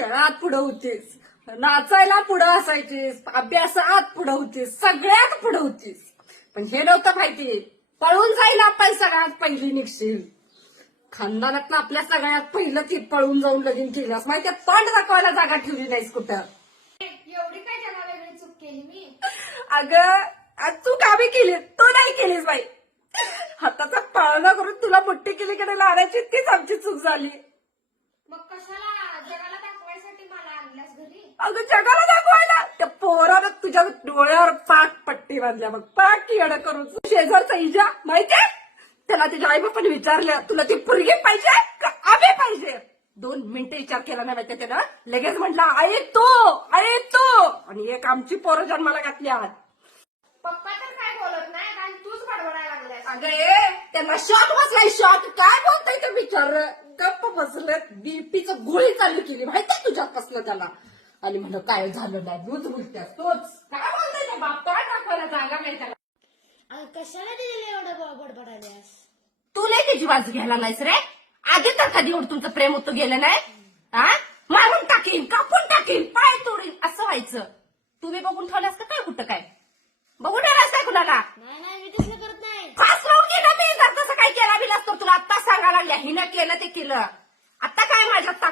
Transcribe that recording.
खेळात पुढं होतीस, नाचायला पुढं असायचीस, अभ्यासात पुढं होतीस, सगळ्यात पुढं होतीस. पण हे नव्हतं माहिती, पळून जायला आपण सगळ्यात पहिली निघशील. खानदानातलं आपल्या सगळ्यात पहिलं ती पळून जाऊन लगीन केलंस माहितीये, तोंड दाखवायला जागा ठेवली नाहीस कुठं. एवढी काय जगा वेगळी चूक केली मी? अगं तू कामे केली, तू नाही केलीस बाई. हाताचा पाळणा करून तुला मुठ्ठी केली कडे लाडायची, तीच आमची चूक झाली. मग कशाला जगाला दाखवायसाठी मला आणल्यास घरी? अगं जगाला दाखवायला त्या पोरानं तुझ्या डोळ्यावर पाक पट्टी बांधल्या, मग पाक येणं करून. शेजारचा इजा माहितीये, त्याला तिच्या आई बापाने विचारलं तुला ती पोरगी पाहिजे का आबे पाहिजे. 2 मिनिटं विचार केला नाही माहितीये त्यानं, लगेच म्हटलं आई तो, आणि एक आमची पोरं जन्माला घातली आहात. पप्पा तर काय बोलत नाही आणि तूच बडबडायला लागल्यास. अगं त्यांना शॉक बसलाय, शॉक. काय बोलताय ते विचार, गप्प बसलेत. बीपीचं गोळी चालू केली माहितीये तुझ्यापासलं त्याला. आणि म्हणलं काय झालं नाही, तूच बोलतेस तोच. काय बोलताय ते बाप, काय दाखवायला जागा नाही त्याला. कशाला दिलेलं एवढं बडबडायल्यास? तू नाही त्याची बाजू घ्यायला नाहीस रे. आधी तर कधी एवढं तुमचं प्रेम होतं गेलं नाही. हा, मारून टाकीन, कापून टाकीन, पाय तोडीन असं व्हायचं. तुम्ही बघून ठेवल्यास का काय, कुठं काय बघून ठेवल्यास काय कुणाला? नाही मी तसं करत नाही. फास लावून गेलं मी, जर तसं काय केला बिलास तर तुला आत्ता सांगायला लागल्या, हिनं केलं ते केलं. आता काय माझ्या